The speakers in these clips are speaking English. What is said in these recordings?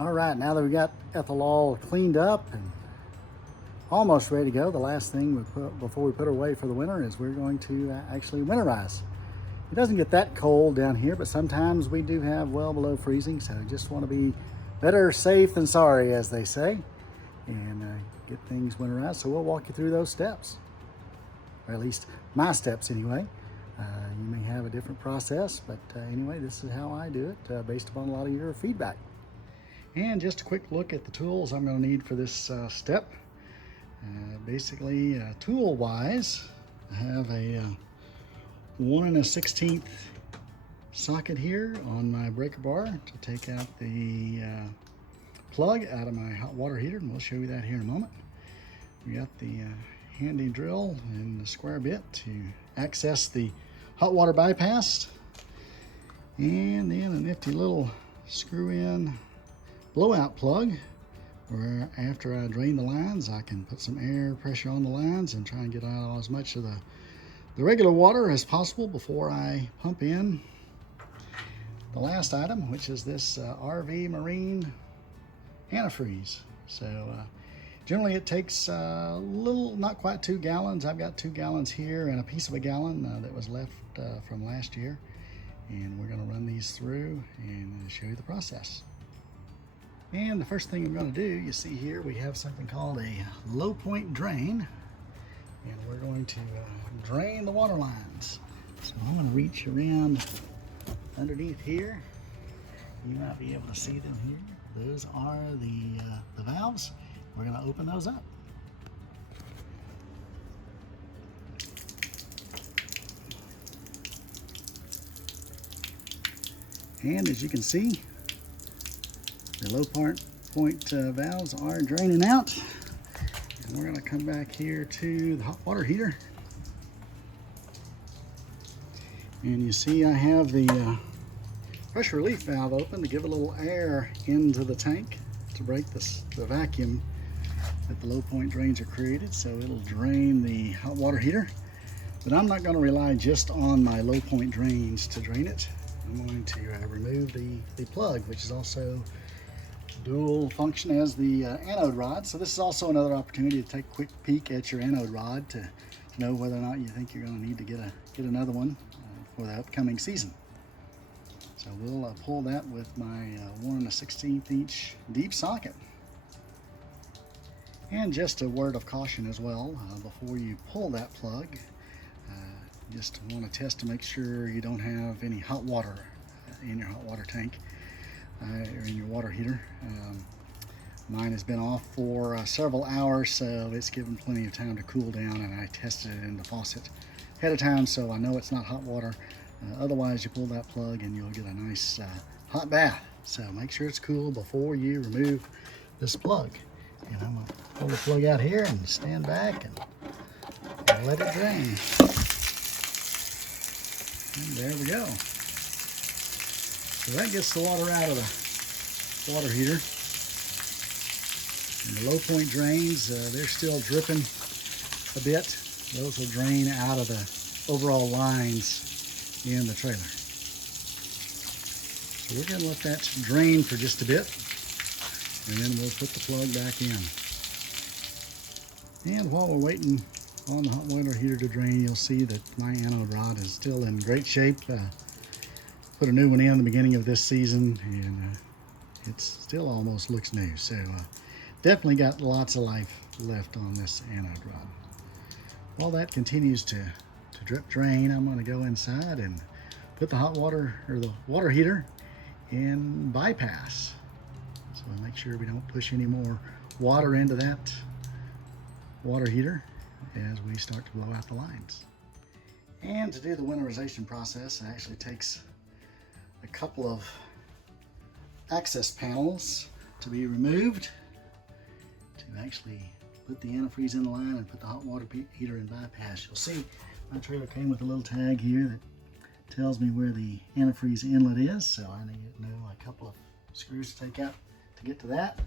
All right, now that we got Ethel all cleaned up and almost ready to go, the last thing before we put her away for the winter is we're going to actually winterize. It doesn't get that cold down here, but sometimes we do have well below freezing, so I just want to be better safe than sorry, as they say, and get things winterized. So we'll walk you through those steps, or at least my steps anyway. You may have a different process, but anyway, this is how I do it based upon a lot of your feedback. And just a quick look at the tools I'm going to need for this step. Basically, tool-wise, I have a 1 1/16 socket here on my breaker bar to take out the plug out of my hot water heater, and we'll show you that here in a moment. We got the handy drill and the square bit to access the hot water bypass, and then a nifty little screw-in blowout plug where after I drain the lines I can put some air pressure on the lines and try and get out as much of the regular water as possible before I pump in the last item, which is this RV Marine Antifreeze. So generally it takes a little, not quite 2 gallons. I've got 2 gallons here and a piece of a gallon that was left from last year, and we're going to run these through and show you the process. And the first thing I'm going to do, you see here we have something called a low point drain, and we're going to drain the water lines. So I'm going to reach around underneath here. You might be able to see them here. Those are the valves. We're going to open those up. And as you can see, the low point valves are draining out. And we're going to come back here to the hot water heater. And you see I have the pressure relief valve open to give a little air into the tank to break the vacuum that the low point drains are created, so it'll drain the hot water heater. But I'm not going to rely just on my low point drains to drain it. I'm going to remove the plug, which is also dual function as the anode rod. So this is also another opportunity to take a quick peek at your anode rod to know whether or not you think you're going to need to get another one for the upcoming season. So we'll pull that with my 1 1/16 inch deep socket. And just a word of caution as well, before you pull that plug, just want to test to make sure you don't have any hot water in your hot water tank or in your water heater. Mine has been off for several hours, so it's given plenty of time to cool down, and I tested it in the faucet ahead of time, so I know it's not hot water. Otherwise, you pull that plug and you'll get a nice hot bath. So make sure it's cool before you remove this plug. And I'm going to pull the plug out here and stand back and let it drain. And there we go. So that gets the water out of the water heater. And the low point drains, they're still dripping a bit. Those will drain out of the overall lines in the trailer. So we're going to let that drain for just a bit, and then we'll put the plug back in. And while we're waiting on the hot water heater to drain, you'll see that my anode rod is still in great shape. Put a new one in the beginning of this season, and it still almost looks new. So definitely got lots of life left on this anode rod. While that continues to drip drain, I'm going to go inside and put the hot water, or the water heater, in bypass. So we'll make sure we don't push any more water into that water heater as we start to blow out the lines. And to do the winterization process, it actually takes a couple of access panels to be removed to actually put the antifreeze in the line and put the hot water heater in bypass. You'll see my trailer came with a little tag here that tells me where the antifreeze inlet is, so I need to know a couple of screws to take out to get to that.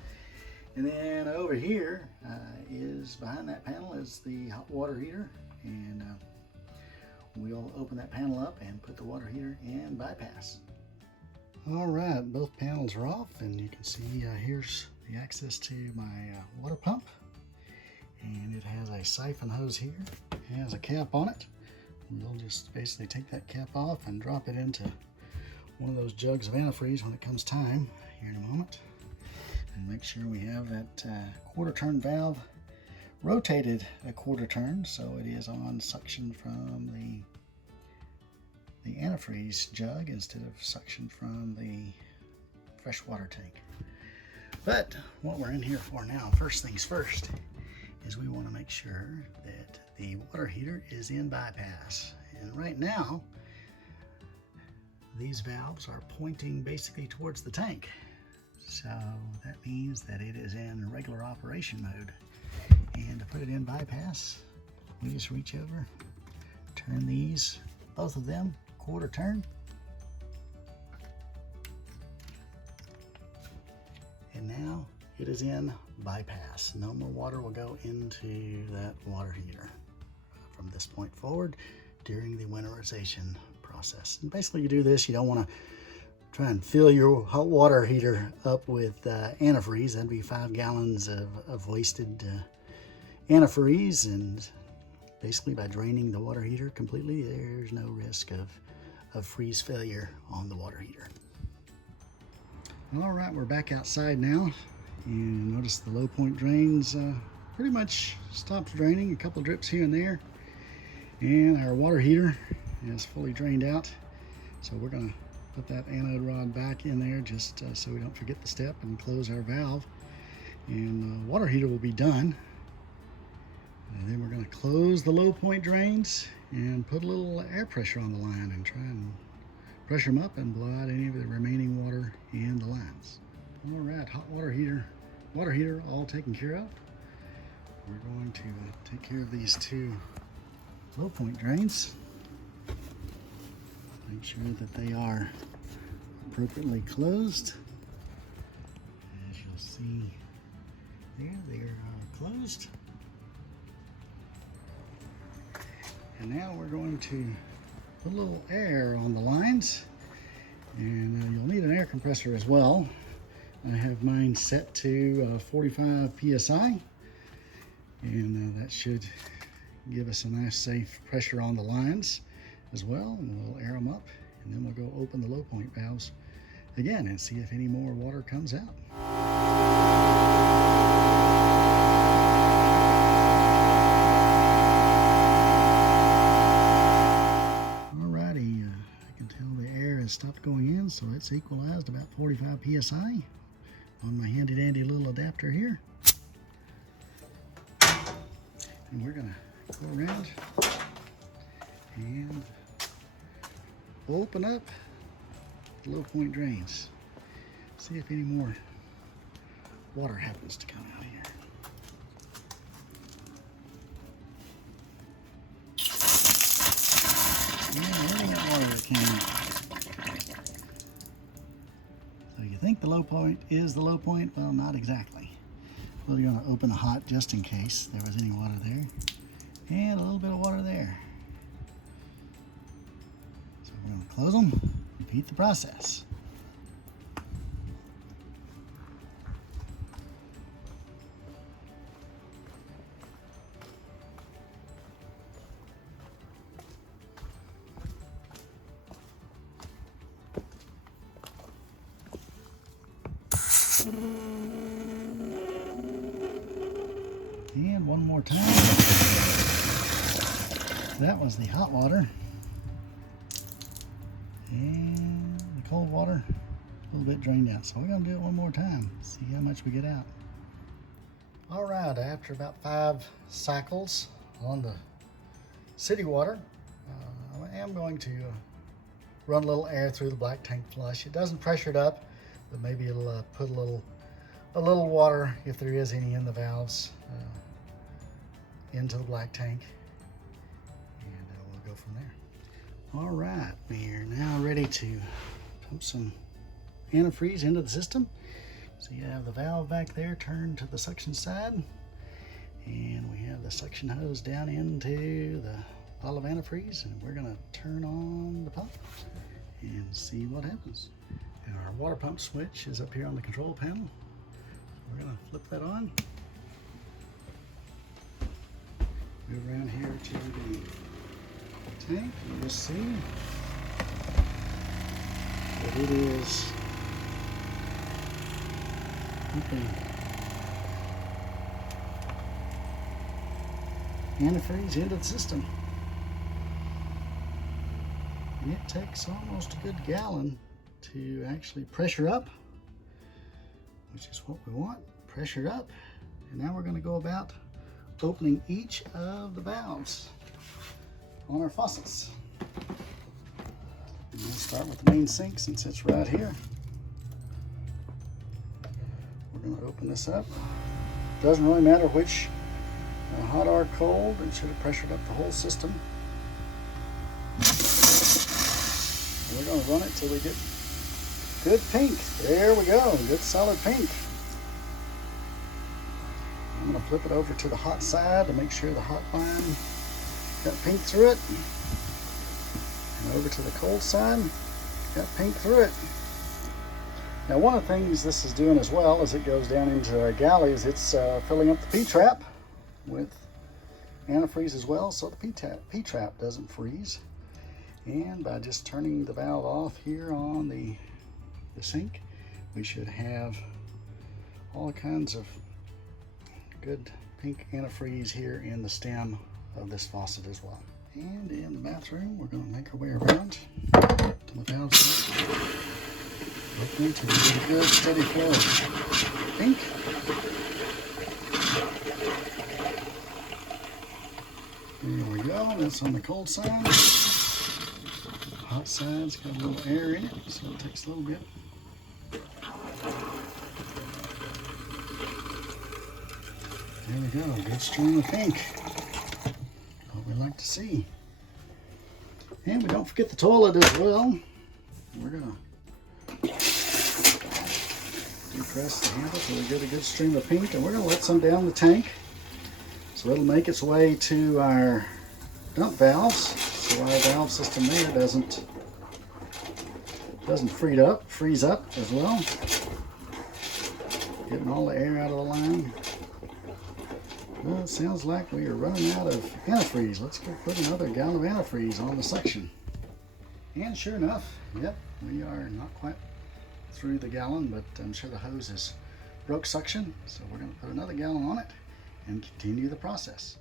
And then over here is, behind that panel is the hot water heater, and we'll open that panel up and put the water heater in bypass. All right, both panels are off, and you can see here's the access to my water pump, and it has a siphon hose here. It has a cap on it. We'll just basically take that cap off and drop it into one of those jugs of antifreeze when it comes time here in a moment, and make sure we have that quarter turn valve rotated a quarter turn so it is on suction from the antifreeze jug instead of suction from the freshwater tank. But what we're in here for now, first things first, is we want to make sure that the water heater is in bypass. And right now, these valves are pointing basically towards the tank. So that means that it is in regular operation mode. And to put it in bypass, we just reach over, turn these, both of them, quarter turn. And now it is in bypass. No more water will go into that water heater from this point forward during the winterization process. And basically you do this, you don't want to try and fill your hot water heater up with antifreeze. That'd be 5 gallons of wasted antifreeze, and basically by draining the water heater completely, there's no risk of freeze failure on the water heater. All right, we're back outside now, and notice the low point drains pretty much stopped draining, a couple drips here and there, and our water heater is fully drained out. So we're gonna put that anode rod back in there just so we don't forget the step, and close our valve, and the water heater will be done. And then we're going to close the low point drains and put a little air pressure on the line and try and pressure them up and blow out any of the remaining water in the lines. All right, hot water heater all taken care of. We're going to take care of these 2 low point drains. Make sure that they are appropriately closed. As you'll see there, they are closed. And now we're going to put a little air on the lines, and you'll need an air compressor as well. I have mine set to 45 psi, and that should give us a nice safe pressure on the lines as well. And we'll air them up, and then we'll go open the low point valves again and see if any more water comes out. Stopped going in, so it's equalized about 45 psi on my handy dandy little adapter here. And we're gonna go around and open up the low point drains, see if any more water happens to come out here. Yeah, there we got water that came out. So you think the low point is the low point? Well, not exactly. We're going to open the hot just in case there was any water there. And a little bit of water there. So we're going to close them, repeat the process. And one more time. That was the hot water. And the cold water, a little bit drained out. So we're going to do it one more time, see how much we get out. All right, after about 5 cycles on the city water, I am going to run a little air through the black tank flush. It doesn't pressure it up, but maybe it'll put a little water, if there is any in the valves, into the black tank, and we'll go from there. All right, we are now ready to pump some antifreeze into the system. So you have the valve back there turned to the suction side, and we have the suction hose down into the bottle of antifreeze, and we're going to turn on the pump and see what happens. And our water pump switch is up here on the control panel. We're going to flip that on. Move around here to the tank, and you'll see that it is pumping antifreeze into the system. And it takes almost a good gallon to actually pressure up, which is what we want, pressure up. And now we're going to go about opening each of the valves on our faucets. And we'll start with the main sink since it's right here. We're going to open this up. Doesn't really matter which, hot or cold, it should have pressured up the whole system. We're going to run it till we get good pink. There we go, good solid pink. I'm going to flip it over to the hot side to make sure the hot line got pink through it. And over to the cold side, got pink through it. Now one of the things this is doing as well as it goes down into our galleys, it's filling up the P-trap with antifreeze as well, so the P-trap doesn't freeze. And by just turning the valve off here on the sink, we should have all kinds of good pink antifreeze here in the stem of this faucet as well. And in the bathroom, we're going to make our way around to the valves. Open until we get a good steady flow of pink. There we go, that's on the cold side. Hot side's got a little air in it, so it takes a little bit. There we go, good stream of pink. What we like to see. And we don't forget the toilet as well. We're gonna depress the handle so we get a good stream of pink, and we're gonna let some down the tank so it'll make its way to our dump valves. So our valve system there doesn't freeze up as well. Getting all the air out of the line. Well, it sounds like we are running out of antifreeze. Let's go put another gallon of antifreeze on the suction. And sure enough, yep, we are not quite through the gallon, but I'm sure the hose has broke suction. So we're going to put another gallon on it and continue the process.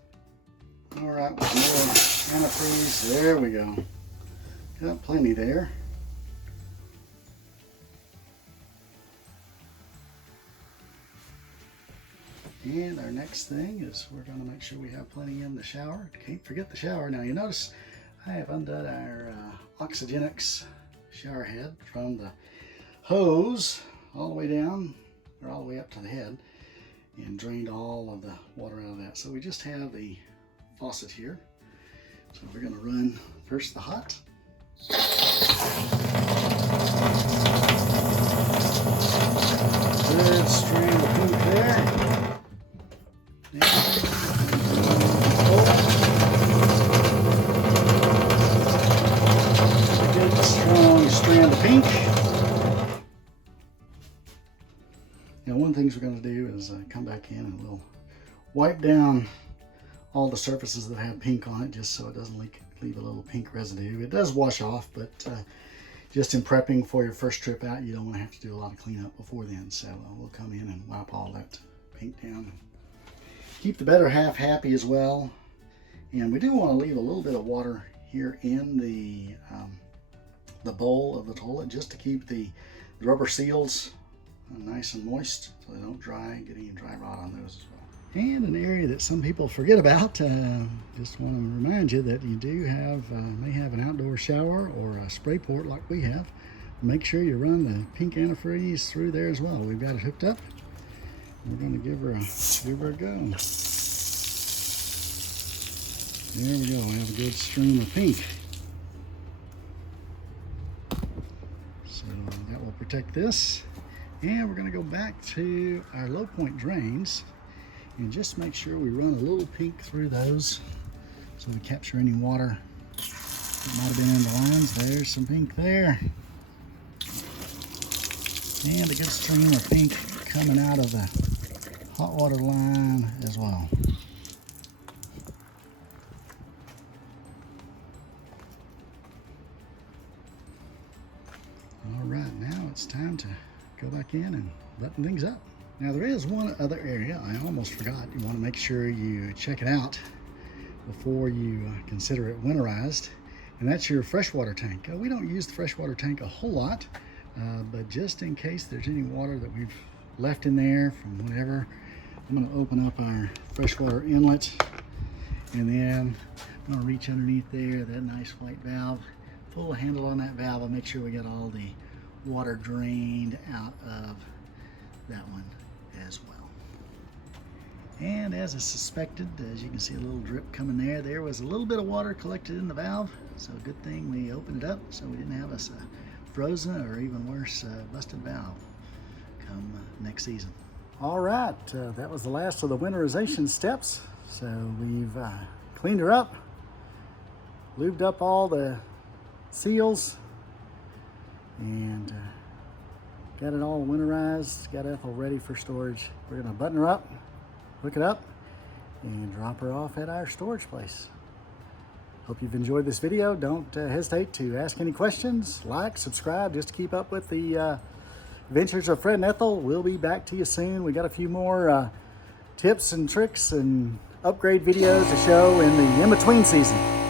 All right, with more antifreeze, there we go. Got plenty there. And our next thing is we're going to make sure we have plenty in the shower. Can't forget the shower. Now you notice I have undone our Oxygenics shower head from the hose all the way down, or all the way up to the head, and drained all of the water out of that. So we just have the faucet here. So we're going to run first the hot. Good stream of pink there. Good strong strand of pink. Now one of the things we're going to do is come back in and we'll wipe down all the surfaces that have pink on it, just so it doesn't leave a little pink residue. It does wash off, but just in prepping for your first trip out, you don't want to have to do a lot of cleanup before then. So we'll come in and wipe all that pink down. Keep the better half happy as well. And we do want to leave a little bit of water here in the bowl of the toilet, just to keep the rubber seals nice and moist so they don't get any dry rot on those as well. And an area that some people forget about, just want to remind you that you do have, may have an outdoor shower or a spray port like we have. Make sure you run the pink antifreeze through there as well. We've got it hooked up. We're going to give her a go. There we go. We have a good stream of pink. So that will protect this. And we're going to go back to our low point drains and just make sure we run a little pink through those so we capture any water that might have been in the lines. There's some pink there. And a good stream of pink coming out of the hot water line as well. All right, now it's time to go back in and button things up. Now there is one other area I almost forgot. You want to make sure you check it out before you consider it winterized, and that's your freshwater tank. We don't use the freshwater tank a whole lot, but just in case there's any water that we've left in there from whatever, I'm going to open up our freshwater inlet, and then I'm going to reach underneath there, that nice white valve, pull the handle on that valve and make sure we get all the water drained out of that one as well. And as I suspected, as you can see a little drip coming there, there was a little bit of water collected in the valve, so good thing we opened it up so we didn't have us a frozen or even worse busted valve come next season. All right, that was the last of the winterization steps. So we've cleaned her up, lubed up all the seals, and got it all winterized, got Ethel ready for storage. We're gonna button her up, hook it up, and drop her off at our storage place. Hope you've enjoyed this video. Don't hesitate to ask any questions, like, subscribe, just to keep up with the adventures of Fred and Ethel. We'll be back to you soon. We got a few more tips and tricks and upgrade videos to show in the in-between season.